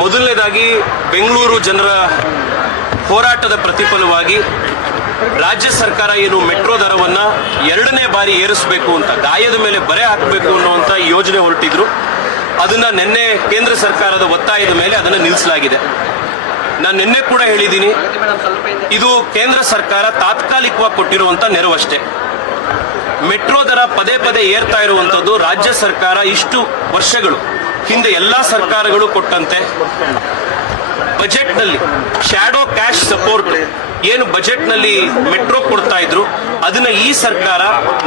ಮೊದಲನೇದಾಗಿ ಬೆಂಗಳೂರು ಜನರ ಹೋರಾಟದ ಪ್ರತಿಫಲವಾಗಿ ರಾಜ್ಯ ಸರ್ಕಾರ ಏನು ಮೆಟ್ರೋ ದರವನ್ನ ಎರಡನೇ ಬಾರಿ ಏರಿಸಬೇಕು ಅಂತ, ಗಾಯದ ಮೇಲೆ ಬರೆ ಹಾಕಬೇಕು ಅನ್ನುವಂಥ ಯೋಜನೆ ಹೊರಟಿದ್ರು. ಅದನ್ನ ನಿನ್ನೆ ಕೇಂದ್ರ ಸರ್ಕಾರದ ಒತ್ತಾಯದ ಮೇಲೆ ಅದನ್ನು ನಿಲ್ಲಿಸಲಾಗಿದೆ ನಾನು ನಿನ್ನೆ ಕೂಡ ಹೇಳಿದ್ದೀನಿ ಇದು ಕೇಂದ್ರ ಸರ್ಕಾರ ತಾತ್ಕಾಲಿಕವಾಗಿ ಕೊಟ್ಟಿರುವಂತ ನೆರವಷ್ಟೇ ಮೆಟ್ರೋ ದರ ಪದೇ ಪದೇ ಏರ್ತಾ ಇರುವಂಥದ್ದು ರಾಜ್ಯ ಸರ್ಕಾರ ಇಷ್ಟು ವರ್ಷಗಳು. ಹಿಂದೆ ಎಲ್ಲ ಸರ್ಕಾರಗಳು ಕೊಟ್ಟಂತೆ ಬಜೆಟ್ನಲ್ಲಿ ಶ್ಯಾಡೋ ಕ್ಯಾಶ್ ಸಪೋರ್ಟ್ ಏನು ಬಜೆಟ್ನಲ್ಲಿ ಮೆಟ್ರೋ ಕೊಡ್ತಾ ಇದ್ರು. ಅದನ್ನ ಈ ಸರ್ಕಾರ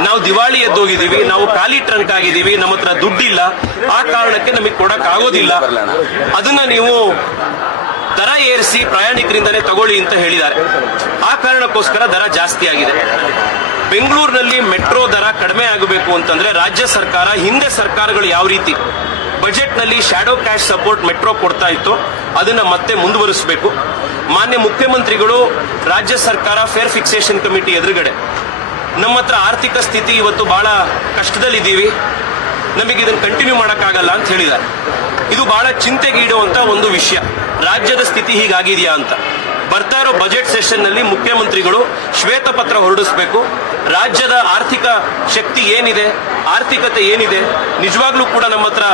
ನಾವು ದಿವಾಳಿ ಎದ್ದೋಗಿದ್ದೀವಿ, ನಾವು ಖಾಲಿ ಟ್ರಂಕ್ ಆಗಿದ್ದೀವಿ, ನಮ್ಮ ಹತ್ರ ದುಡ್ಡಿಲ್ಲ. ಆ ಕಾರಣಕ್ಕೆ ನಮಗೆ ಕೊಡಕ್ ಆಗೋದಿಲ್ಲ. ಅದನ್ನ ನೀವು ದರ ಏರಿಸಿ ಪ್ರಯಾಣಿಕರಿಂದಲೇ ತಗೊಳ್ಳಿ ಅಂತ ಹೇಳಿದ್ದಾರೆ. ಆ ಕಾರಣಕ್ಕೋಸ್ಕರ ದರ ಜಾಸ್ತಿ ಆಗಿದೆ. ಬೆಂಗಳೂರಿನಲ್ಲಿ ಮೆಟ್ರೋ ದರ ಕಡಿಮೆ ಆಗಬೇಕು ಅಂತಂದ್ರೆ ರಾಜ್ಯ ಸರ್ಕಾರ, ಹಿಂದೆ ಸರ್ಕಾರಗಳು ಯಾವ ರೀತಿ ಬಜೆಟ್ನಲ್ಲಿ ಶಾಡೋ ಕ್ಯಾಶ್ ಸಪೋರ್ಟ್ ಮೆಟ್ರೋ ಕೊಡ್ತಾ ಇತ್ತು. ಅದನ್ನ ಮತ್ತೆ ಮುಂದುವರಿಸಬೇಕು. ಮಾನ್ಯ ಮುಖ್ಯಮಂತ್ರಿಗಳು, ರಾಜ್ಯ ಸರ್ಕಾರ ಫೇರ್ ಫಿಕ್ಸೇಷನ್ ಕಮಿಟಿ ಎದುರುಗಡೆ. ನಮ್ಮ ಹತ್ರ ಆರ್ಥಿಕ ಸ್ಥಿತಿ ಇವತ್ತು ಬಹಳ ಕಷ್ಟದಲ್ಲಿದ್ದೀವಿ. ನಮಗೆ ಇದನ್ನು ಕಂಟಿನ್ಯೂ ಮಾಡೋಕ್ಕಾಗಲ್ಲ ಅಂತ ಹೇಳಿದ್ದಾರೆ. ಇದು ಬಹಳ ಚಿಂತೆಗೀಡುವಂತ ಒಂದು ವಿಷಯ. ರಾಜ್ಯದ ಸ್ಥಿತಿ ಹೀಗಾಗಿದೆಯಾ ಅಂತ. ಬರ್ತಾ ಇರೋ ಬಜೆಟ್ ಸೆಷನ್ನಲ್ಲಿ ಮುಖ್ಯಮಂತ್ರಿಗಳು ಶ್ವೇತಪತ್ರ ಹೊರಡಿಸಬೇಕು. ರಾಜ್ಯದ ಆರ್ಥಿಕ ಶಕ್ತಿ ಏನಿದೆ, ಆರ್ಥಿಕತೆ ಏನಿದೆ, ನಿಜವಾಗ್ಲೂ ಕೂಡ ನಮ್ಮ ಹತ್ರ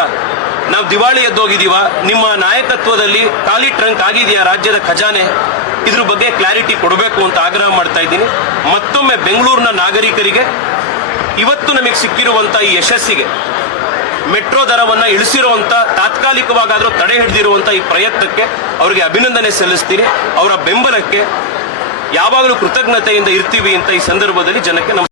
ನಾವು ದಿವಾಳಿ ಎದ್ದೋಗಿದ್ದೀವ, ನಿಮ್ಮ ನಾಯಕತ್ವದಲ್ಲಿ ಖಾಲಿ ಟ್ರಂಕ್ ಆಗಿದೆಯಾ ರಾಜ್ಯದ ಖಜಾನೆ? ಇದ್ರ ಬಗ್ಗೆ ಕ್ಲಾರಿಟಿ ಕೊಡಬೇಕು ಅಂತ ಆಗ್ರಹ ಮಾಡ್ತಾ ಇದ್ದೀನಿ. ಮತ್ತೊಮ್ಮೆ ಬೆಂಗಳೂರಿನ ನಾಗರಿಕರಿಗೆ, ಇವತ್ತು ನಮಗೆ ಸಿಕ್ಕಿರುವಂತ ಈ ಯಶಸ್ಸಿಗೆ, ಮೆಟ್ರೋ ದರವನ್ನ ಇಳಿಸಿರುವಂತ, ತಾತ್ಕಾಲಿಕವಾಗಾದರೂ ತಡೆ ಹಿಡಿದಿರುವಂತ ಈ ಪ್ರಯತ್ನಕ್ಕೆ ಅವರಿಗೆ ಅಭಿನಂದನೆ ಸಲ್ಲಿಸ್ತೀನಿ. ಅವರ ಬೆಂಬಲಕ್ಕೆ ಯಾವಾಗಲೂ ಕೃತಜ್ಞತೆಯಿಂದ ಇರ್ತೀವಿ ಅಂತ ಈ ಸಂದರ್ಭದಲ್ಲಿ ಜನಕ್ಕೆ